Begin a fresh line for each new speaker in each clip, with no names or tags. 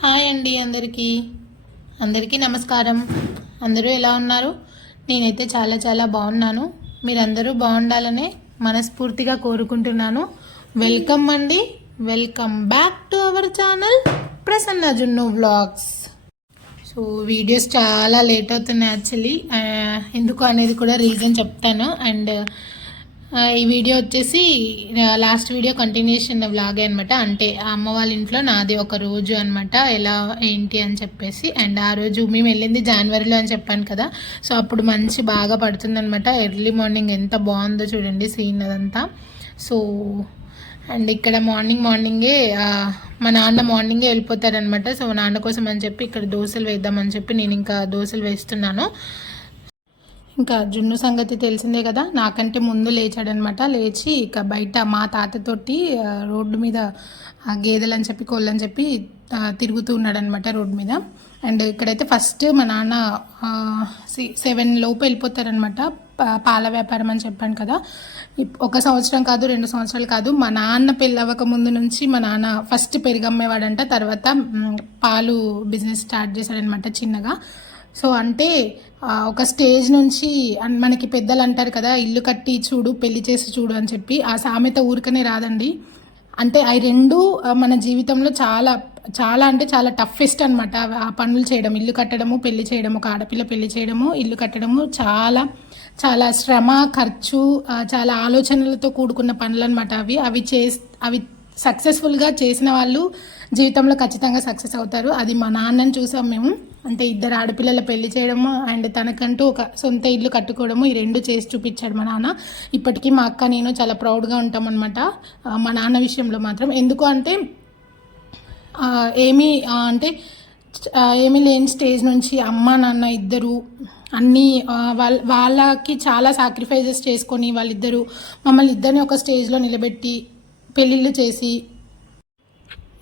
Hi అండి అందరికీ. అందరికీ నమస్కారం. అందరూ ఎలా ఉన్నారు? నేనైతే చాలా చాలా బాగున్నాను. మీరందరూ బాగుండాలనే మనస్ఫూర్తిగా కోరుకుంటున్నాను. వెల్కమ్ అండి. Welcome back to our channel Prasanna Junnu vlogs. So videos చాలా లేట్ అవుతున్నాయి యాక్చువల్లీ. ఎందుకు అనేది కూడా రీజన్ చెప్తాను. అండ్ ఈ వీడియో వచ్చేసి లాస్ట్ వీడియో కంటిన్యూషన్ వ్లాగే అనమాట అంటే అమ్మ వాళ్ళ ఇంట్లో నాది ఒక రోజు అనమాట ఎలా ఏంటి అని చెప్పేసి. అండ్ ఆ రోజు మేము వెళ్ళింది జనవరిలో అని చెప్పాను కదా. సో అప్పుడు మంచి బాగా పడుతుందనమాట ఎర్లీ మార్నింగ్ ఎంత బాగుందో చూడండి సీన్ అదంతా. సో అండ్ ఇక్కడ మార్నింగ్ మార్నింగే మా నాన్న మార్నింగే వెళ్ళిపోతారనమాట సో మా నాన్న కోసం అని చెప్పి ఇక్కడ దోశలు వేద్దామని చెప్పి నేను ఇంకా దోశలు వేస్తున్నాను. ఇంకా జున్ను సంగతి తెలిసిందే కదా. నాకంటే ముందు లేచాడనమాట. లేచి ఇక బయట మా తాతతోటి రోడ్డు మీద గేదెలని చెప్పి కోళ్ళని చెప్పి తిరుగుతూ ఉన్నాడనమాట రోడ్డు మీద. అండ్ ఇక్కడైతే ఫస్ట్ మా నాన్న సెవెన్ లోపు వెళ్ళిపోతారనమాట. పాల వ్యాపారం అని చెప్పాను కదా. ఒక సంవత్సరం కాదు రెండు సంవత్సరాలు కాదు. మా నాన్న పెళ్ళి అవ్వక ముందు నుంచి మా నాన్న ఫస్ట్ పెరుగమ్మేవాడంట. తర్వాత పాలు బిజినెస్ స్టార్ట్ చేశాడనమాట చిన్నగా. సో అంటే ఒక స్టేజ్ నుంచి మనకి పెద్దలు అంటారు కదా ఇల్లు కట్టి చూడు పెళ్ళి చేసి చూడు అని చెప్పి ఆ సామెత ఊరికనే రాదండి. అంటే అవి రెండు మన జీవితంలో చాలా చాలా అంటే చాలా టఫెస్ట్ అనమాట ఆ పనులు చేయడం ఇల్లు కట్టడము పెళ్ళి చేయడం ఒక ఆడపిల్ల పెళ్ళి చేయడము ఇల్లు కట్టడము చాలా చాలా శ్రమ ఖర్చు చాలా ఆలోచనలతో కూడుకున్న పనులు అనమాట అవి. అవి చే అవి సక్సెస్ఫుల్గా చేసిన వాళ్ళు జీవితంలో ఖచ్చితంగా సక్సెస్ అవుతారు. అది మా నాన్నని చూసాం మేము. అంటే ఇద్దరు ఆడపిల్లల పెళ్ళి చేయడము అండ్ తనకంటూ ఒక సొంత ఇల్లు కట్టుకోవడము ఈ రెండు చేసి చూపించాడు మా నాన్న. ఇప్పటికీ మా అక్క నేను చాలా ప్రౌడ్గా ఉంటామన్నమాట మా నాన్న విషయంలో మాత్రం. ఎందుకు అంటే ఏమీ అంటే ఏమీ లేని స్టేజ్ నుంచి అమ్మ నాన్న ఇద్దరు అన్నీ వాళ్ళ వాళ్ళకి చాలా సాక్రిఫైజెస్ చేసుకొని వాళ్ళిద్దరూ మమ్మల్ని ఇద్దరిని ఒక స్టేజ్లో నిలబెట్టి పెళ్ళిళ్ళు చేసి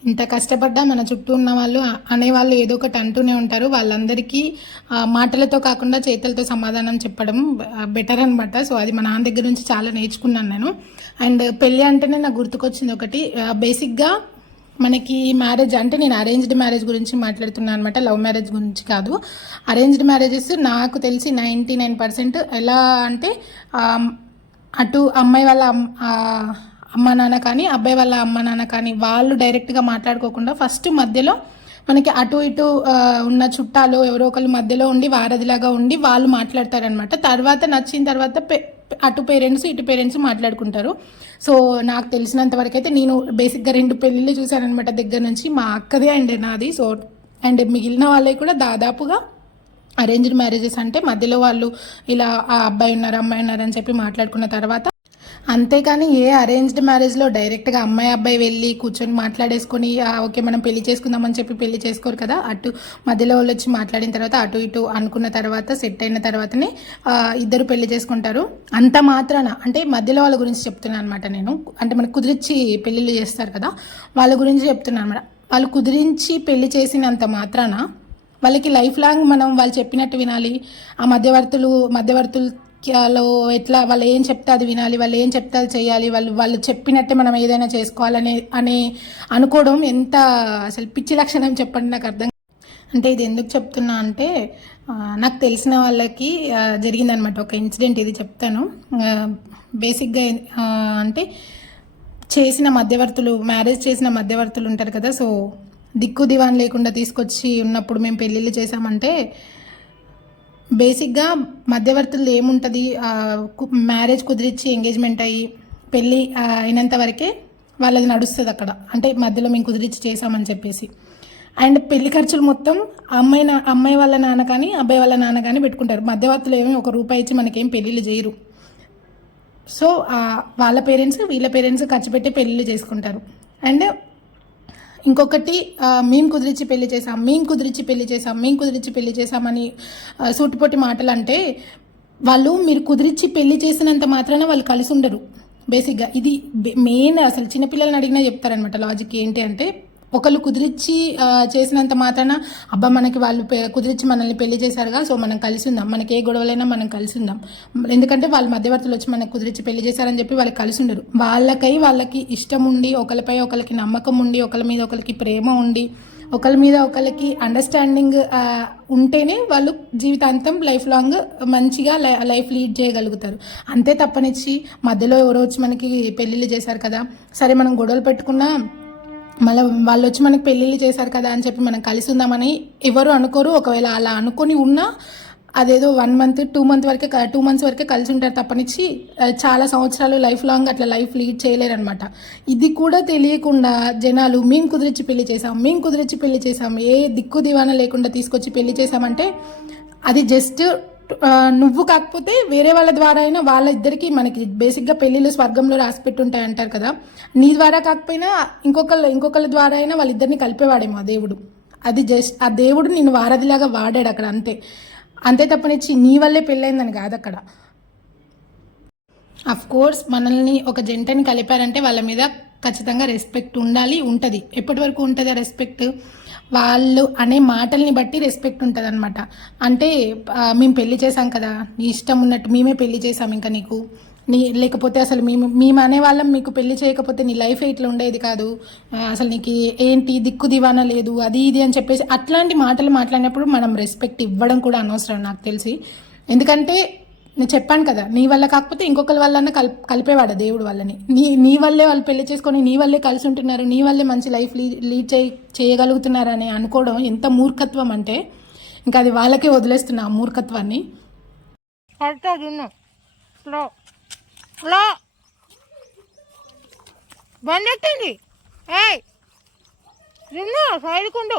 ఇంత కష్టపడ్డా మన చుట్టూ ఉన్న వాళ్ళు అనేవాళ్ళు ఏదో ఒకటి అంటూనే ఉంటారు. వాళ్ళందరికీ మాటలతో కాకుండా చేతులతో సమాధానం చెప్పడం బెటర్ అనమాట సో అది మా నాన్న దగ్గర నుంచి చాలా నేర్చుకున్నాను నేను. అండ్ పెళ్ళి అంటేనే నాకు గుర్తుకొచ్చింది ఒకటి బేసిక్గా మనకి మ్యారేజ్ అంటే నేను అరేంజ్డ్ మ్యారేజ్ గురించి మాట్లాడుతున్నాను అనమాట లవ్ మ్యారేజ్ గురించి కాదు. అరేంజ్డ్ మ్యారేజెస్ నాకు తెలిసి నైంటీ నైన్ పర్సెంట్ ఎలా అంటే అటు అమ్మాయి వాళ్ళ అమ్మ నాన్న కానీ అబ్బాయి వాళ్ళ అమ్మ నాన్న కానీ వాళ్ళు డైరెక్ట్గా మాట్లాడుకోకుండా ఫస్ట్ మధ్యలో మనకి అటు ఇటు ఉన్న చుట్టాలు ఎవరో ఒకరు మధ్యలో ఉండి వారధిలాగా ఉండి వాళ్ళు మాట్లాడతారనమాట తర్వాత నచ్చిన తర్వాత పే అటు పేరెంట్స్ ఇటు పేరెంట్స్ మాట్లాడుకుంటారు. సో నాకు తెలిసినంత వరకు అయితే నేను బేసిక్గా రెండు పెళ్ళిళ్ళు చూశానమాట దగ్గర నుంచి. మా అక్కదే అండ్ నాది. సో అండ్ మిగిలిన వాళ్ళవి కూడా దాదాపుగా అరేంజ్డ్ మ్యారేజెస్ అంటే మధ్యలో వాళ్ళు ఇలా ఆ అబ్బాయి ఉన్నారు అమ్మాయి ఉన్నారు అని చెప్పి మాట్లాడుకున్న తర్వాత అంతేకాని ఏ అరేంజ్డ్ మ్యారేజ్లో డైరెక్ట్గా అమ్మాయి అబ్బాయి వెళ్ళి కూర్చొని మాట్లాడేసుకొని ఓకే మనం పెళ్ళి చేసుకుందామని చెప్పి పెళ్ళి చేసుకోరు కదా? అటు మధ్యలో వాళ్ళు వచ్చి మాట్లాడిన తర్వాత అటు ఇటు అనుకున్న తర్వాత సెట్ అయిన తర్వాతనే ఇద్దరు పెళ్ళి చేసుకుంటారు. అంత మాత్రాన అంటే మధ్యలో వాళ్ళ గురించి చెప్తున్నాను అనమాట నేను. అంటే మనకు కుదిరించి పెళ్ళిళ్ళు చేస్తారు కదా వాళ్ళ గురించి చెప్తున్నాను అనమాట వాళ్ళు కుదిరించి పెళ్ళి చేసినంత మాత్రాన వాళ్ళకి లైఫ్ లాంగ్ మనం వాళ్ళు చెప్పినట్టు వినాలి. ఆ మధ్యవర్తులు మధ్యవర్తులు వాక్యాలు ఎట్లా వాళ్ళు ఏం చెప్తే అది వినాలి వాళ్ళు ఏం చెప్తే అది చేయాలి వాళ్ళు వాళ్ళు చెప్పినట్టే మనం ఏదైనా చేసుకోవాలనే అనే అనుకోవడం ఎంత అసలు పిచ్చి లక్షణం చెప్పండి నాకు అర్థం అంటే ఇది ఎందుకు చెప్తున్నా అంటే నాకు తెలిసిన వాళ్ళకి జరిగిందనమాట ఒక ఇన్సిడెంట్ ఇది చెప్తాను. బేసిక్గా అంటే చేసిన మధ్యవర్తులు మ్యారేజ్ చేసిన మధ్యవర్తులు ఉంటారు కదా సో దిక్కు దివాన్ లేకుండా తీసుకొచ్చి ఉన్నప్పుడు మేము పెళ్ళిళ్ళు చేసామంటే బేసిక్గా మధ్యవర్తులు ఏముంటుంది? మ్యారేజ్ కుదిరించి ఎంగేజ్మెంట్ అయ్యి పెళ్ళి అయినంత వరకే వాళ్ళది నడుస్తుంది అక్కడ. అంటే మధ్యలో మేము కుదిరించి చేసామని చెప్పేసి. అండ్ పెళ్ళి ఖర్చులు మొత్తం అమ్మాయి నా అమ్మాయి వాళ్ళ నాన్న కానీ అబ్బాయి వాళ్ళ నాన్న కానీ పెట్టుకుంటారు. మధ్యవర్తులు ఏమి ఒక రూపాయి ఇచ్చి మనకేం పెళ్ళిళ్ళు చేయరు. సో వాళ్ళ పేరెంట్స్ వీళ్ళ పేరెంట్స్ ఖర్చు పెట్టి పెళ్ళిళ్ళు చేసుకుంటారు. అండ్ ఇంకొకటి మేము కుదిరించి పెళ్ళి చేసాం మేము కుదిరించి పెళ్ళి చేసాం మేము కుదిరించి పెళ్ళి చేసామని సూటిపోటి మాటలు అంటే వాళ్ళు మీరు కుదిరించి పెళ్ళి చేసినంత మాత్రాన వాళ్ళు కలిసి ఉండరు. బేసిక్గా ఇది మెయిన్ అసలు చిన్నపిల్లల్ని అడిగినా చెప్తారనమాట లాజిక్ ఏంటి అంటే ఒకళ్ళు కుదిరించి చేసినంత మాత్రాన అబ్బా మనకి వాళ్ళు పె- కుదిరించి మనల్ని పెళ్ళి చేశారుగా సో మనం కలిసి ఉందాం. మనకి ఏ గొడవలైనా మనం కలిసి ఉందాం. ఎందుకంటే వాళ్ళు మధ్యవర్తులు వచ్చి మనకు కుదిరించి పెళ్ళి చేశారని చెప్పి వాళ్ళు కలిసి ఉండరు. వాళ్ళకై వాళ్ళకి ఇష్టం ఉండి ఒకరిపై ఒకరికి నమ్మకం ఉండి ఒకరి మీద ఒకరికి ప్రేమ ఉండి ఒకరి మీద ఒకరికి అండర్స్టాండింగ్ ఉంటేనే వాళ్ళు జీవితాంతం లైఫ్ లాంగ్ మంచిగా లై- లైఫ్ లీడ్ చేయగలుగుతారు. అంతే తప్పనిచ్చి మధ్యలో ఎవరో వచ్చి మనకి పెళ్ళిళ్ళు చేశారు కదా సరే మనం గొడవలు పెట్టుకున్నా మళ్ళీ వాళ్ళు వచ్చి మనకి పెళ్ళిళ్ళు చేశారు కదా అని చెప్పి మనం కలిసి ఉందామని ఎవరు అనుకోరు. ఒకవేళ అలా అనుకొని ఉన్నా అదేదో వన్ మంత్ టూ మంత్ వరకే టూ మంత్స్ వరకే కలిసి ఉంటారు తప్పనిచ్చి చాలా సంవత్సరాలు లైఫ్ లాంగ్ అట్లా లైఫ్ లీడ్ చేయలేరు అనమాట ఇది కూడా తెలియకుండా జనాలు మేము కుదిరించి పెళ్ళి చేసాం మేము కుదిరించి పెళ్ళి చేసాం ఏ దిక్కు దివానా లేకుండా తీసుకొచ్చి పెళ్ళి చేసామంటే అది జస్ట్ నువ్వు కాకపోతే వేరే వాళ్ళ ద్వారా అయినా వాళ్ళ ఇద్దరికి మనకి బేసిక్గా పెళ్ళిళ్ళు స్వర్గంలో రాసి పెట్టుంటాయి అంటారు కదా. నీ ద్వారా కాకపోయినా ఇంకొకళ్ళ ఇంకొకళ్ళ ద్వారా అయినా వాళ్ళిద్దరిని కలిపేవాడేమో ఆ దేవుడు. అది జస్ట్ ఆ దేవుడు నిన్ను వారధిలాగా వాడాడు అక్కడ అంతే. అంతే తప్పనిచ్చి నీ వల్లే పెళ్ళైందని కాదు అక్కడ. అఫ్ కోర్స్ మనల్ని ఒక జంటని కలిపారంటే వాళ్ళ మీద ఖచ్చితంగా రెస్పెక్ట్ ఉండాలి ఉంటుంది. ఎప్పటి వరకు ఉంటుంది ఆ రెస్పెక్ట్ వాళ్ళు అనే మాటల్ని బట్టి రెస్పెక్ట్ ఉంటుంది అనమాట అంటే మేము పెళ్ళి చేసాం కదా నీ ఇష్టం ఉన్నట్టు మేమే పెళ్ళి చేసాం ఇంకా నీకు. నీ లేకపోతే అసలు మేము మేము అనేవాళ్ళం మీకు పెళ్ళి చేయకపోతే నీ లైఫ్ ఇట్లా ఉండేది కాదు. అసలు నీకు ఏంటి దిక్కు దివానా లేదు అది ఇది అని చెప్పేసి అట్లాంటి మాటలు మాట్లాడినప్పుడు మనం రెస్పెక్ట్ ఇవ్వడం కూడా అనవసరం నాకు తెలిసి. ఎందుకంటే నేను చెప్పాను కదా నీ వల్ల కాకపోతే ఇంకొకరి వల్ల కల్ కలిపేవాడు దేవుడు వాళ్ళని. నీ నీ వల్లే వాళ్ళు పెళ్ళి చేసుకొని నీ వల్లే కలిసి ఉంటున్నారు నీ వల్లే మంచి లైఫ్ లీడ్ చేయ చేయగలుగుతున్నారని అనుకోవడం ఎంత మూర్ఖత్వం అంటే ఇంకా అది వాళ్ళకే వదిలేస్తున్నా ఆ మూర్ఖత్వాన్ని. బండెట్టండి ఏయ్. సైడ్కుండు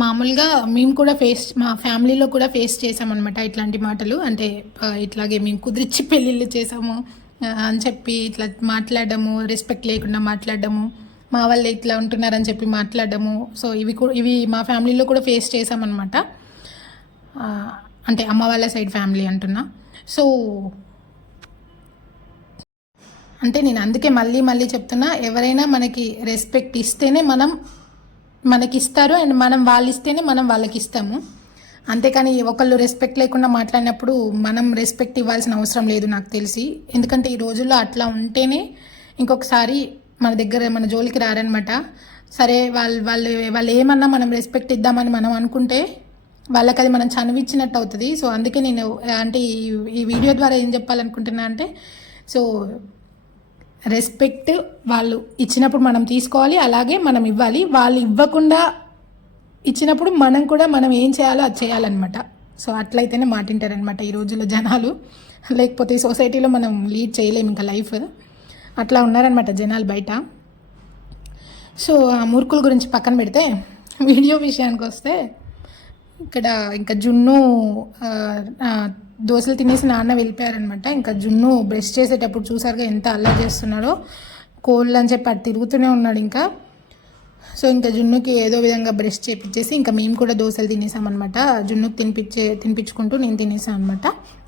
మామూలుగా మేము కూడా ఫేస్ మా ఫ్యామిలీలో కూడా ఫేస్ చేసామన్నమాట ఇట్లాంటి మాటలు. అంటే ఇట్లాగే మేము కుదిరిచి పెళ్ళిళ్ళు చేసాము అని చెప్పి ఇట్లా మాట్లాడడము రెస్పెక్ట్ లేకుండా మాట్లాడడము మా వాళ్ళు ఇట్లా ఉంటున్నారని చెప్పి మాట్లాడడము సో ఇవి కూడా ఇవి మా ఫ్యామిలీలో కూడా ఫేస్ చేసామన్నమాట అంటే అమ్మ వాళ్ళ సైడ్ ఫ్యామిలీ అంటున్నా. సో అంటే నేను అందుకే మళ్ళీ మళ్ళీ చెప్తున్నా ఎవరైనా మనకి రెస్పెక్ట్ ఇస్తేనే మనం మనకి ఇస్తారు అండ్ మనం వాళ్ళు ఇస్తేనే మనం వాళ్ళకి ఇస్తాము అంతేకాని ఒకళ్ళు రెస్పెక్ట్ లేకుండా మాట్లాడినప్పుడు మనం రెస్పెక్ట్ ఇవ్వాల్సిన అవసరం లేదు నాకు తెలిసి. ఎందుకంటే ఈ రోజుల్లో అట్లా ఉంటేనే ఇంకొకసారి మన దగ్గర మన జోలికి రారనమాట సరే వాళ్ళు వాళ్ళు వాళ్ళు ఏమన్నా మనం రెస్పెక్ట్ ఇద్దామని మనం అనుకుంటే వాళ్ళకి అది మనం చనువిచ్చినట్టు అవుతుంది సో అందుకే నేను అంటే ఈ ఈ వీడియో ద్వారా ఏం చెప్పాలనుకుంటున్నా అంటే సో రెస్పెక్ట్ వాళ్ళు ఇచ్చినప్పుడు మనం తీసుకోవాలి అలాగే మనం ఇవ్వాలి. వాళ్ళు ఇవ్వకుండా ఇచ్చినప్పుడు మనం కూడా మనం ఏం చేయాలో అది చేయాలన్నమాట. సో అట్లయితేనే మాటింటారనమాట ఈ రోజుల్లో జనాలు. లేకపోతే సొసైటీలో మనం లీడ్ చేయలేము ఇంకా లైఫ్. అట్లా ఉన్నారనమాట జనాలు బయట. సో ఆ మూర్ఖుల గురించి పక్కన పెడితే వీడియో విషయానికి వస్తే ఇక్కడ ఇంకా జున్ను దోశలు తినేసి నాన్న వెళ్ళిపోయారనమాట. ఇంకా జున్ను బ్రష్ చేసేటప్పుడు చూసారుగా ఎంత అల్లరి చేస్తున్నాడో. కోళ్ళు అని చెప్పి అటు తిరుగుతూనే ఉన్నాడు ఇంకా. సో ఇంకా జున్నుకి ఏదో విధంగా బ్రష్ చేపించేసి ఇంకా మేము కూడా దోశలు తినేసామన్నమాట జున్నుకి తినిపించే తినిపించుకుంటూ నేను తినేసాను అనమాట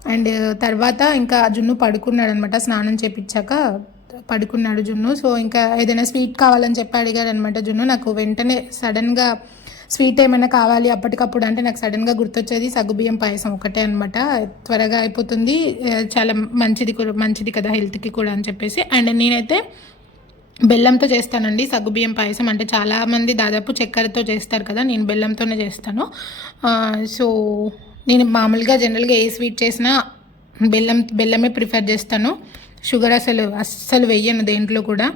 అండ్ తర్వాత ఇంకా జున్ను పడుకున్నాడు అనమాట స్నానం చేపించాక పడుకున్నాడు జున్ను. సో ఇంకా ఏదైనా స్వీట్ కావాలని చెప్పి అడిగాడు అనమాట జున్ను. నాకు వెంటనే సడన్గా స్వీట్ ఏమైనా కావాలి అప్పటికప్పుడు అంటే నాకు సడన్గా గుర్తొచ్చేది సగ్గుబియ్యం పాయసం ఒకటే అనమాట త్వరగా అయిపోతుంది. చాలా మంచిది కూడా మంచిది కదా హెల్త్కి కూడా అని చెప్పేసి. అండ్ నేనైతే బెల్లంతో చేస్తానండి సగ్గుబియ్యం పాయసం. అంటే చాలామంది దాదాపు చక్కెరతో చేస్తారు కదా నేను బెల్లంతోనే చేస్తాను. సో నేను మామూలుగా జనరల్గా ఏ స్వీట్ చేసినా బెల్లం బెల్లమే ప్రిఫర్ చేస్తాను. షుగర్ అసలు అస్సలు వెయ్యను దేంట్లో కూడా.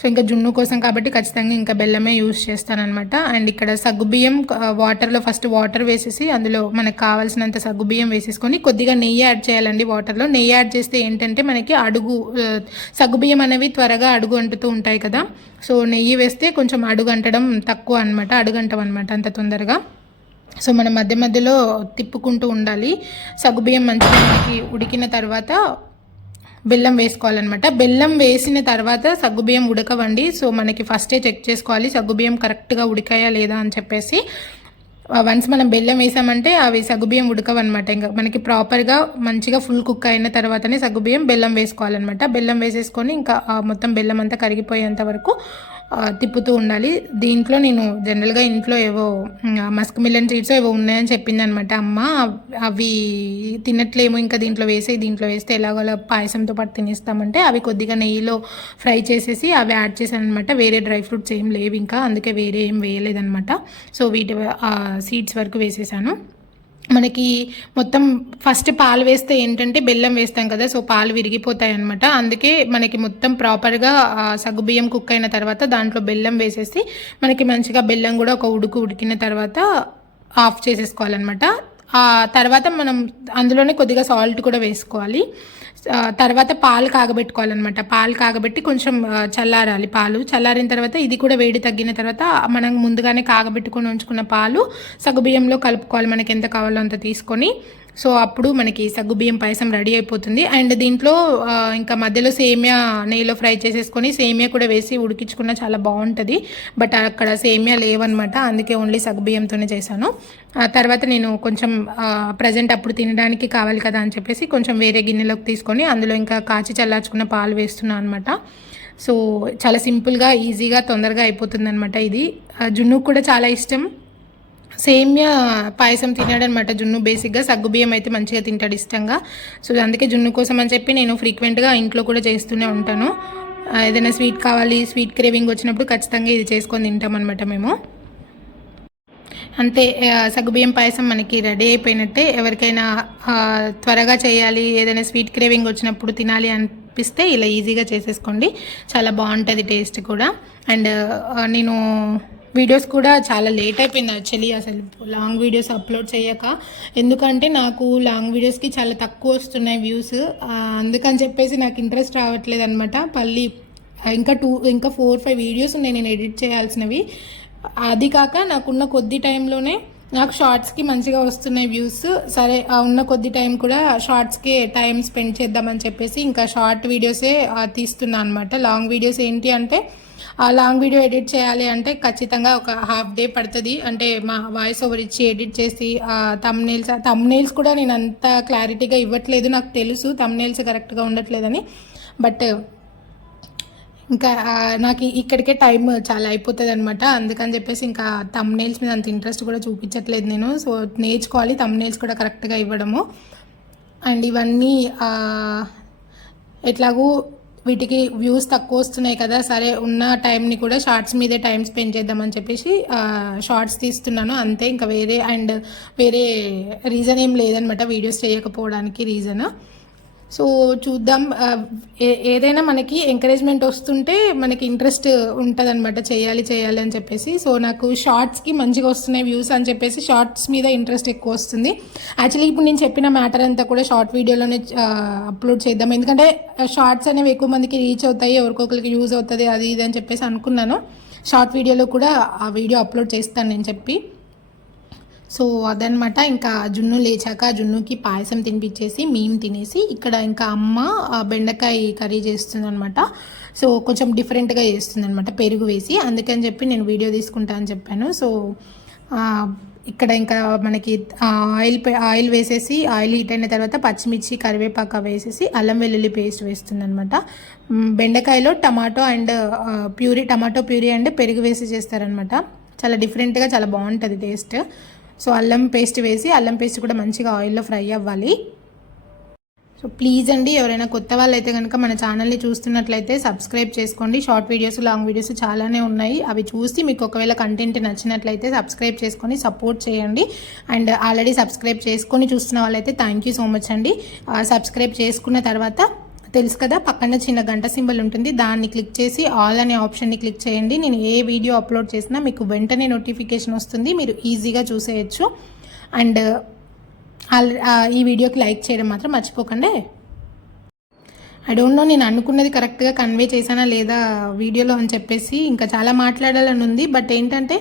సో ఇంకా జున్ను కోసం కాబట్టి ఖచ్చితంగా ఇంకా బెల్లమే యూస్ చేస్తానమాట అండ్ ఇక్కడ సగ్గుబియ్యం వాటర్లో ఫస్ట్ వాటర్ వేసేసి అందులో మనకు కావాల్సినంత సగ్గుబియ్యం వేసేసుకొని కొద్దిగా నెయ్యి యాడ్ చేయాలండి వాటర్లో నెయ్యి యాడ్ చేస్తే ఏంటంటే మనకి అడుగు సగ్గుబియ్యం అనేవి త్వరగా అడుగు అంటుతూ ఉంటాయి కదా. సో నెయ్యి వేస్తే కొంచెం అడుగు అంటడం తక్కువ అనమాట అడుగంటం అనమాట అంత తొందరగా. సో మనం మధ్య మధ్యలో తిప్పుకుంటూ ఉండాలి. సగ్గుబియ్యం మంచిగా మనకి ఉడికిన తర్వాత బెల్లం వేసుకోవాలన్నమాట. బెల్లం వేసిన తర్వాత సగ్గుబియ్యం ఉడకవండి. సో మనకి ఫస్టే చెక్ చేసుకోవాలి సగ్గుబియ్యం కరెక్ట్గా ఉడికాయా లేదా అని చెప్పేసి. వన్స్ మనం బెల్లం వేసామంటే అవి సగ్గుబియ్యం ఉడకవన్నమాట. ఇంకా మనకి ప్రాపర్గా మంచిగా ఫుల్ కుక్ అయిన తర్వాతనే సగ్గుబియ్యం బెల్లం వేసుకోవాలన్నమాట. బెల్లం వేసేసుకొని ఇంకా మొత్తం బెల్లం అంతా కరిగిపోయేంత వరకు తిప్పుతూ ఉండాలి. దీంట్లో నేను జనరల్గా ఇంట్లో ఏవో మస్క్ మిలన్ సీడ్స్ ఏవో ఉన్నాయని చెప్పింది అనమాట అమ్మ అవి తినట్లేము ఇంకా దీంట్లో వేసి దీంట్లో వేస్తే ఎలాగోలా పాయసంతో పాటు తినేస్తామంటే అవి కొద్దిగా నెయ్యిలో ఫ్రై చేసేసి అవి యాడ్ చేశాను అనమాట వేరే డ్రై ఫ్రూట్స్ ఏం లేవు ఇంకా అందుకే వేరే ఏం వేయలేదనమాట. సో వీటి సీడ్స్ వరకు వేసేసాను. మనకి మొత్తం ఫస్ట్ పాలు వేస్తే ఏంటంటే బెల్లం వేస్తాం కదా సో పాలు విరిగిపోతాయి అనమాట అందుకే మనకి మొత్తం ప్రాపర్గా సగ్గుబియ్యం కుక్ అయిన తర్వాత దాంట్లో బెల్లం వేసేసి మనకి మంచిగా బెల్లం కూడా ఒక ఉడుకు ఉడికిన తర్వాత ఆఫ్ చేసేసుకోవాలన్నమాట. ఆ తర్వాత మనం అందులోనే కొద్దిగా సాల్ట్ కూడా వేసుకోవాలి. తర్వాత పాలు కాగబెట్టుకోవాలన్నమాట. పాలు కాగబెట్టి కొంచెం చల్లారాలి పాలు. చల్లారిన తర్వాత ఇది కూడా వేడి తగ్గిన తర్వాత మనం ముందుగానే కాగబెట్టుకొని ఉంచుకున్న పాలు సగుబియ్యంలో కలుపుకోవాలి మనకి ఎంత కావాలో అంత తీసుకొని. సో అప్పుడు మనకి సగ్గుబియ్యం పాయసం రెడీ అయిపోతుంది. అండ్ దీంట్లో ఇంకా మధ్యలో సేమియా నెయ్యిలో ఫ్రై చేసేసుకొని సేమియా కూడా వేసి ఉడికించుకున్న చాలా బాగుంటుంది. బట్ అక్కడ సేమియా లేవన్నమాట. అందుకే ఓన్లీ సగ్గుబియ్యంతోనే చేశాను. ఆ తర్వాత నేను కొంచెం ప్రజెంట్ అప్పుడు తినడానికి కావాలి కదా అని చెప్పేసి కొంచెం వేరే గిన్నెలోకి తీసుకొని అందులో ఇంకా కాచి చల్లార్చుకున్న పాలు వేస్తున్నాను అనమాట సో చాలా సింపుల్గా ఈజీగా తొందరగా అయిపోతుంది అనమాట ఇది జున్నుకు కూడా చాలా ఇష్టం. సేమియా పాయసం తినాడు అనమాట జున్ను బేసిక్గా సగ్గుబియ్యం అయితే మంచిగా తింటాడు ఇష్టంగా. సో అందుకే జున్ను కోసం అని చెప్పి నేను ఫ్రీక్వెంట్గా ఇంట్లో కూడా చేస్తూనే ఉంటాను. ఏదైనా స్వీట్ కావాలి స్వీట్ క్రేవింగ్ వచ్చినప్పుడు ఖచ్చితంగా ఇది చేసుకొని తింటామన్నమాట మేము. అంతే సగ్గుబియ్యం పాయసం మనకి రెడీ అయిపోయినట్టే. ఎవరికైనా త్వరగా చేయాలి ఏదైనా స్వీట్ క్రేవింగ్ వచ్చినప్పుడు తినాలి అనిపిస్తే ఇలా ఈజీగా చేసేసుకోండి. చాలా బాగుంటుంది టేస్ట్ కూడా. అండ్ నేను వీడియోస్ కూడా చాలా లేట్ అయిపోయింది యాక్చువల్లీ. అసలు లాంగ్ వీడియోస్ అప్లోడ్ చేయక. ఎందుకంటే నాకు లాంగ్ వీడియోస్కి చాలా తక్కువ వస్తున్నాయి వ్యూస్. అందుకని చెప్పేసి నాకు ఇంట్రెస్ట్ రావట్లేదు అనమాట మళ్ళీ ఇంకా టూ ఇంకా ఫోర్ ఫైవ్ వీడియోస్ ఉన్నాయి నేను ఎడిట్ చేయాల్సినవి. అది కాక నాకున్న కొద్ది టైంలోనే నాకు షార్ట్స్కి మంచిగా వస్తున్నాయి వ్యూస్. సరే ఉన్న కొద్ది టైం కూడా షార్ట్స్కి టైం స్పెండ్ చేద్దామని చెప్పేసి ఇంకా షార్ట్ వీడియోసే తీస్తున్నా అనమాట లాంగ్ వీడియోస్ ఏంటి అంటే లాంగ్ వీడియో ఎడిట్ చేయాలి అంటే ఖచ్చితంగా ఒక హాఫ్ డే పడుతుంది. అంటే మా వాయిస్ ఓవర్ ఇచ్చి ఎడిట్ చేసి తమ్నేల్స్ తమ్నేల్స్ కూడా నేను అంత క్లారిటీగా ఇవ్వట్లేదు. నాకు తెలుసు తమ్నేల్స్ కరెక్ట్గా ఉండట్లేదని. బట్ ఇంకా నాకు ఇక్కడికే టైం చాలా అయిపోతుంది అనమాట అందుకని చెప్పేసి ఇంకా తమ్నేల్స్ మీద అంత ఇంట్రెస్ట్ కూడా చూపించట్లేదు నేను. సో నేర్చుకోవాలి తమ్నేల్స్ కూడా కరెక్ట్గా ఇవ్వడము. అండ్ ఇవన్నీ ఎట్లాగూ వీటికి వ్యూస్ తక్కువ వస్తున్నాయి కదా సరే ఉన్న టైంని కూడా షార్ట్స్ మీదే టైం స్పెండ్ చేద్దామని చెప్పేసి షార్ట్స్ తీస్తున్నాను. అంతే ఇంకా వేరే అండ్ వేరే రీజన్ ఏం లేదనమాట వీడియోస్ చేయకపోవడానికి రీజన్ సో చూద్దాం ఏ- ఏదైనా మనకి ఎంకరేజ్మెంట్ వస్తుంటే మనకి ఇంట్రెస్ట్ ఉంటుంది అనమాట చేయాలి చేయాలి అని చెప్పేసి. సో నాకు షార్ట్స్కి మంచిగా వస్తున్నాయి వ్యూస్ అని చెప్పేసి షార్ట్స్ మీద ఇంట్రెస్ట్ ఎక్కువ వస్తుంది. యాక్చువల్లీ ఇప్పుడు నేను చెప్పిన మ్యాటర్ అంతా కూడా షార్ట్ వీడియోలోనే అప్లోడ్ చేద్దాం. ఎందుకంటే షార్ట్స్ అనేవి ఎక్కువ మందికి రీచ్ అవుతాయి ఎవరికొకరికి యూజ్ అవుతుంది అది ఇది అని చెప్పేసి అనుకున్నాను. షార్ట్ వీడియోలో కూడా ఆ వీడియో అప్లోడ్ చేస్తాను నేను చెప్పి. సో అదనమాట ఇంకా జున్ను లేచాక జున్నుకి పాయసం తినిపించేసి మేము తినేసి ఇక్కడ ఇంకా అమ్మ బెండకాయ కర్రీ చేస్తుంది అనమాట సో కొంచెం డిఫరెంట్గా చేస్తుంది అనమాట పెరుగు వేసి. అందుకని చెప్పి నేను వీడియో తీసుకుంటా అని చెప్పాను. సో ఇక్కడ ఇంకా మనకి ఆయిల్ ఆయిల్ వేసేసి ఆయిల్ హీట్ అయిన తర్వాత పచ్చిమిర్చి కరివేపాక వేసేసి అల్లం వెల్లుల్లి పేస్ట్ వేస్తుంది అనమాట బెండకాయలో tomato and puree tomato puree and పెరుగు వేసి చేస్తారనమాట చాలా డిఫరెంట్గా చాలా బాగుంటుంది టేస్ట్. సో అల్లం పేస్ట్ వేసి అల్లం పేస్ట్ కూడా మంచిగా ఆయిల్లో ఫ్రై అవ్వాలి. సో ప్లీజ్ అండి ఎవరైనా కొత్త వాళ్ళు అయితే కనుక మన ఛానల్ని చూస్తున్నట్లయితే సబ్స్క్రైబ్ చేసుకోండి. షార్ట్ వీడియోస్ లాంగ్ వీడియోస్ చాలానే ఉన్నాయి. అవి చూసి మీకు ఒకవేళ కంటెంట్ నచ్చినట్లయితే సబ్స్క్రైబ్ చేసుకొని సపోర్ట్ చేయండి. అండ్ ఆల్రెడీ సబ్స్క్రైబ్ చేసుకొని చూస్తున్న వాళ్ళైతే థ్యాంక్ యూ సో మచ్ అండి. సబ్స్క్రైబ్ చేసుకున్న తర్వాత తెలుసు కదా పక్కన చిన్న గంట సింబల్ ఉంటుంది. దాన్ని క్లిక్ చేసి ఆల్ అనే ఆప్షన్ని క్లిక్ చేయండి. నేను ఏ వీడియో అప్లోడ్ చేసినా మీకు వెంటనే నోటిఫికేషన్ వస్తుంది. మీరు ఈజీగా చూసేయచ్చు. అండ్ ఆల్ ఈ వీడియోకి లైక్ చేయడం మాత్రం మర్చిపోకండి. ఐ డోంట్ నో నేను అనుకున్నది కరెక్ట్గా కన్వే చేశానా లేదా వీడియోలో అని చెప్పేసి ఇంకా చాలా మాట్లాడాలని ఉంది. బట్ ఏంటంటే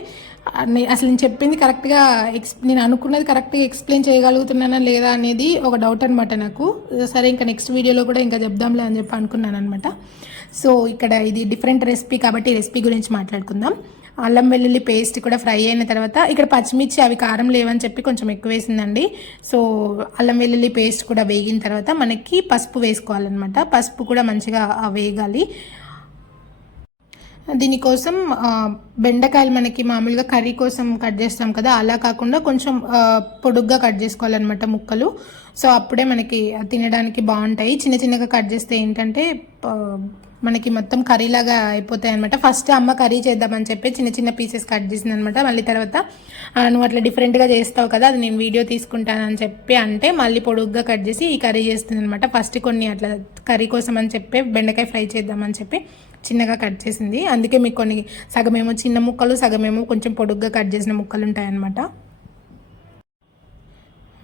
అసలు నేను చెప్పింది కరెక్ట్గా ఎక్స్ నేను అనుకున్నది కరెక్ట్గా ఎక్స్ప్లెయిన్ చేయగలుగుతున్నానా లేదా అనేది ఒక డౌట్ అనమాట నాకు. సరే ఇంకా నెక్స్ట్ వీడియోలో కూడా ఇంకా చెప్దాంలే అని చెప్పి అనుకున్నాను అనమాట సో ఇక్కడ ఇది డిఫరెంట్ రెసిపీ కాబట్టి రెసిపీ గురించి మాట్లాడుకుందాం. అల్లం వెల్లుల్లి పేస్ట్ కూడా ఫ్రై అయిన తర్వాత ఇక్కడ పచ్చిమిర్చి అవి కారం లేవని చెప్పి కొంచెం ఎక్కువ వేసిందండి. సో అల్లం వెల్లుల్లి పేస్ట్ కూడా వేగిన తర్వాత మనకి పసుపు వేసుకోవాలన్నమాట. పసుపు కూడా మంచిగా వేగాలి. దీనికోసం బెండకాయలు మనకి మామూలుగా కర్రీ కోసం కట్ చేస్తాం కదా అలా కాకుండా కొంచెం పొడుగ్గా కట్ చేసుకోవాలన్నమాట ముక్కలు. సో అప్పుడే మనకి తినడానికి బాగుంటాయి. చిన్న చిన్నగా కట్ చేస్తే ఏంటంటే మనకి మొత్తం కర్రీలాగా అయిపోతాయి అనమాట ఫస్ట్ అమ్మ కర్రీ చేద్దామని చెప్పి చిన్న చిన్న పీసెస్ కట్ చేసింది అనమాట మళ్ళీ తర్వాత నువ్వు అట్లా డిఫరెంట్గా చేస్తావు కదా అది నేను వీడియో తీసుకుంటానని చెప్పి అంటే మళ్ళీ పొడుగ్గా కట్ చేసి ఈ కర్రీ చేస్తుంది అనమాట ఫస్ట్ కొన్ని అట్లా కర్రీ కోసం అని చెప్పి బెండకాయ ఫ్రై చేద్దామని చెప్పి చిన్నగా కట్ చేసింది. అందుకే మీకు కొన్ని సగమేమో చిన్న ముక్కలు సగమేమో కొంచెం పొడుగ్గా కట్ చేసిన ముక్కలు ఉంటాయన్నమాట.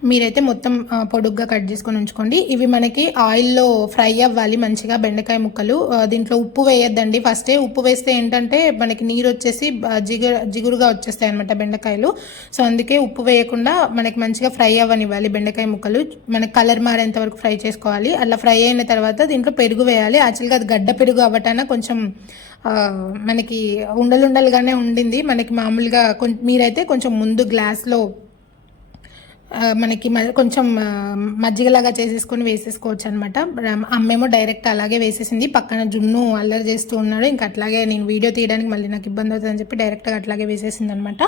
మీరైతే మొత్తం పొడుగ్గా కట్ చేసుకొని ఉంచుకోండి. ఇవి మనకి ఆయిల్లో ఫ్రై అవ్వాలి మంచిగా బెండకాయ ముక్కలు. దీంట్లో ఉప్పు వేయొద్దండి. ఫస్టే ఉప్పు వేస్తే ఏంటంటే మనకి నీరు వచ్చేసి జిగు జిగురుగా వచ్చేస్తాయి అనమాట బెండకాయలు. సో అందుకే ఉప్పు వేయకుండా మనకి మంచిగా ఫ్రై అవ్వనివ్వాలి బెండకాయ ముక్కలు. మనకి కలర్ మారేంత వరకు ఫ్రై చేసుకోవాలి. అలా ఫ్రై అయిన తర్వాత దీంట్లో పెరుగు వేయాలి. యాక్చువల్గా అది గడ్డ పెరుగు అవ్వటాన కొంచెం మనకి ఉండలుండలుగానే ఉండింది. మనకి మామూలుగా కొం- మీరైతే కొంచెం ముందు గ్లాస్లో మనకి కొంచెం మజ్జిగలాగా చేసేసుకొని వేసేసుకోవచ్చు అనమాట అమ్మేమో డైరెక్ట్ అలాగే వేసేసింది. పక్కన జున్ను అల్లరి చేస్తూ ఉన్నాడు. ఇంకా అట్లాగే నేను వీడియో తీయడానికి మళ్ళీ నాకు ఇబ్బంది అవుతుందని చెప్పి డైరెక్ట్గా అట్లాగే వేసేసింది అనమాట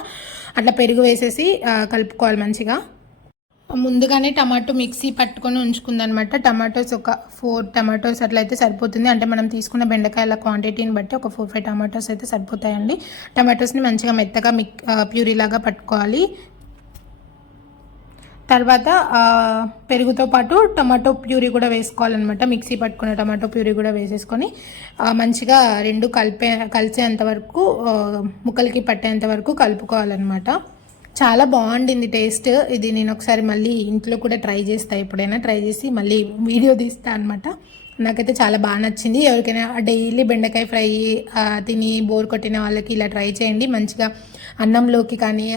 అట్లా పెరుగు వేసేసి కలుపుకోవాలి మంచిగా. ముందుగానే టమాటో మిక్సీ పట్టుకొని ఉంచుకుందనమాట టమాటోస్ ఒక ఫోర్ టమాటోస్ అట్లా అయితే సరిపోతుంది. అంటే మనం తీసుకున్న బెండకాయల క్వాంటిటీని బట్టి ఒక ఫోర్ ఫైవ్ టమాటోస్ అయితే సరిపోతాయండి. టమాటోస్ని మంచిగా మెత్తగా మిక్ ప్యూరీ లాగా పట్టుకోవాలి. తర్వాత పెరుగుతో పాటు టమాటో ప్యూరీ కూడా వేసుకోవాలన్నమాట. మిక్సీ పట్టుకున్న టమాటో ప్యూరీ కూడా వేసేసుకొని మంచిగా రెండు కలిపే కలిసేంత వరకు ముక్కలకి పట్టేంత వరకు కలుపుకోవాలన్నమాట. చాలా బాగుండింది టేస్ట్. ఇది నేను ఒకసారి మళ్ళీ ఇంట్లో కూడా ట్రై చేస్తా. ఎప్పుడైనా ట్రై చేసి మళ్ళీ వీడియో తీస్తా అనమాట నాకైతే చాలా బాగా నచ్చింది. ఎవరికైనా డైలీ బెండకాయ ఫ్రై తిని బోర్ కొట్టిన వాళ్ళకి ఇలా ట్రై చేయండి. మంచిగా అన్నంలోకి కానీ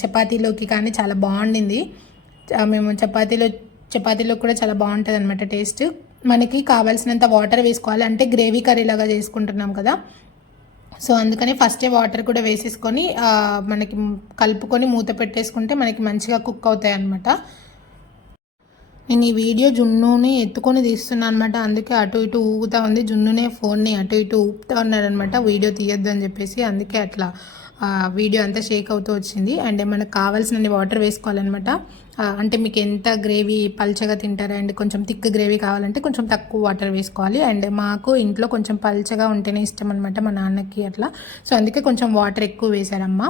చపాతీలోకి కానీ చాలా బాగుండింది. మేము చపాతీలో చపాతీలో కూడా చాలా బాగుంటుంది అనమాట టేస్ట్. మనకి కావాల్సినంత వాటర్ వేసుకోవాలి. అంటే గ్రేవీ కర్రీ లాగా చేసుకుంటున్నాం కదా. సో అందుకని ఫస్టే వాటర్ కూడా వేసేసుకొని మనకి కలుపుకొని మూత పెట్టేసుకుంటే మనకి మంచిగా కుక్ అవుతాయి అనమాట నేను ఈ వీడియో జున్నుని ఎత్తుకొని తీస్తున్నాను అనమాట అందుకే అటు ఇటు ఊగుతా ఉంది. జున్నునే ఫోన్ని అటు ఇటు ఊపుతా ఉన్నాడనమాట వీడియో తీయొద్దు అని చెప్పేసి అందుకే అట్లా వీడియో అంతా షేక్ అవుతూ వచ్చింది. అండ్ మనకు కావాల్సిన వాటర్ వేసుకోవాలన్నమాట. అంటే మీకు ఎంత గ్రేవీ పల్చగా తింటారా అండ్ కొంచెం థిక్ గ్రేవీ కావాలంటే కొంచెం తక్కువ వాటర్ వేసుకోవాలి. అండ్ మాకు ఇంట్లో కొంచెం పల్చగా ఉంటేనే ఇష్టం అనమాట మా నాన్నకి అట్లా. సో అందుకే కొంచెం వాటర్ ఎక్కువ వేశారమ్మా.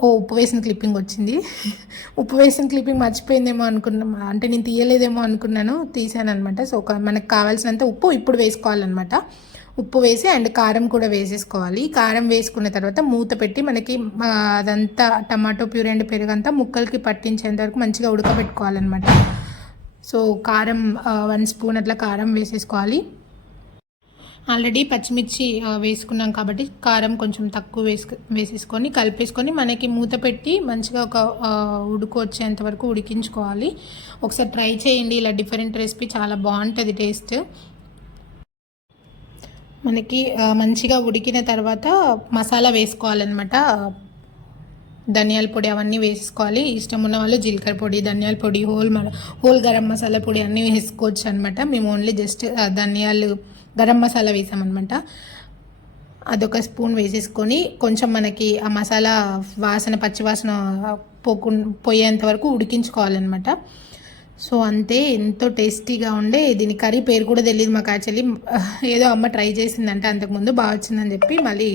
ఓ ఉప్పు వేసిన క్లిప్పింగ్ వచ్చింది. ఉప్పు వేసిన క్లిప్పింగ్ మర్చిపోయిందేమో అనుకున్నా అంటే నేను తీయలేదేమో అనుకున్నాను తీసాను అనమాట సో మనకు కావాల్సినంత ఉప్పు ఇప్పుడు వేసుకోవాలన్నమాట. ఉప్పు వేసి అండ్ కారం కూడా వేసేసుకోవాలి. కారం వేసుకున్న తర్వాత మూత పెట్టి మనకి అదంతా టమాటో ప్యూరీ అండ్ పెరుగు అంతా ముక్కలకి పట్టించేంత వరకు మంచిగా ఉడకబెట్టుకోవాలన్నమాట. సో కారం వన్ స్పూన్ అట్లా కారం వేసేసుకోవాలి. ఆల్రెడీ పచ్చిమిర్చి వేసుకున్నాం కాబట్టి కారం కొంచెం తక్కువ వేసుకు వేసేసుకొని కలిపేసుకొని మనకి మూత పెట్టి మంచిగా ఒక ఆ, ఉడుకు వచ్చేంత వరకు ఉడికించుకోవాలి. ఒకసారి ట్రై చేయండి. ఇలా డిఫరెంట్ రెసిపీ చాలా బాగుంటుంది టేస్ట్. మనకి మంచిగా ఉడికిన తర్వాత మసాలా వేసుకోవాలన్నమాట. ధనియాల పొడి అవన్నీ వేసుకోవాలి. ఇష్టం ఉన్న వాళ్ళు జీలకర్ర పొడి ధనియాల పొడి హోల్ హోల్ గరం మసాలా పొడి అన్నీ వేసుకోవచ్చు అనమాట మేము ఓన్లీ జస్ట్ ధనియాలు గరం మసాలా వేసామన్నమాట. అదొక స్పూన్ వేసేసుకొని కొంచెం మనకి ఆ మసాలా వాసన పచ్చివాసన పోకు పోయేంత వరకు ఉడికించుకోవాలన్నమాట. సో అంతే ఎంతో టేస్టీగా ఉండే. దీని కర్రీ పేరు కూడా తెలియదు మాకు యాక్చువల్లీ. ఏదో అమ్మ ట్రై చేసిందంటే అంతకుముందు బాగా వచ్చిందని చెప్పి మళ్ళీ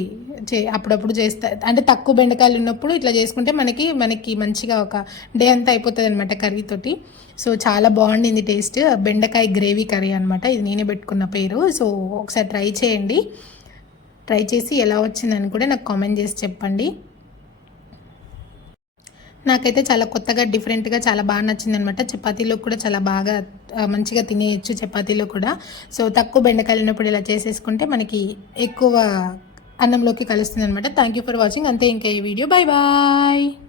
చే అప్పుడప్పుడు చేస్తా. అంటే తక్కువ బెండకాయలు ఉన్నప్పుడు ఇట్లా చేసుకుంటే మనకి మనకి మంచిగా ఒక డే అంతా అయిపోతుంది అనమాట కర్రీతోటి. సో చాలా బాగుండింది టేస్ట్. బెండకాయ గ్రేవీ కర్రీ అనమాట ఇది నేనే పెట్టుకున్న పేరు. సో ఒకసారి ట్రై చేయండి. ట్రై చేసి ఎలా వచ్చిందని కూడా నాకు కామెంట్ చేసి చెప్పండి. నాకైతే చాలా కొత్తగా డిఫరెంట్గా చాలా బాగా నచ్చింది అనమాట చపాతీలో కూడా చాలా బాగా మంచిగా తినేయచ్చు చపాతీలో కూడా. సో తక్కువ బెండకాయలు ఉన్నప్పుడు ఇలా చేసేసుకుంటే మనకి ఎక్కువ అన్నంలోకి కలుస్తుంది అనమాట థ్యాంక్ యూ ఫర్ వాచింగ్ అంతే ఇంకా ఈ వీడియో. Bye bye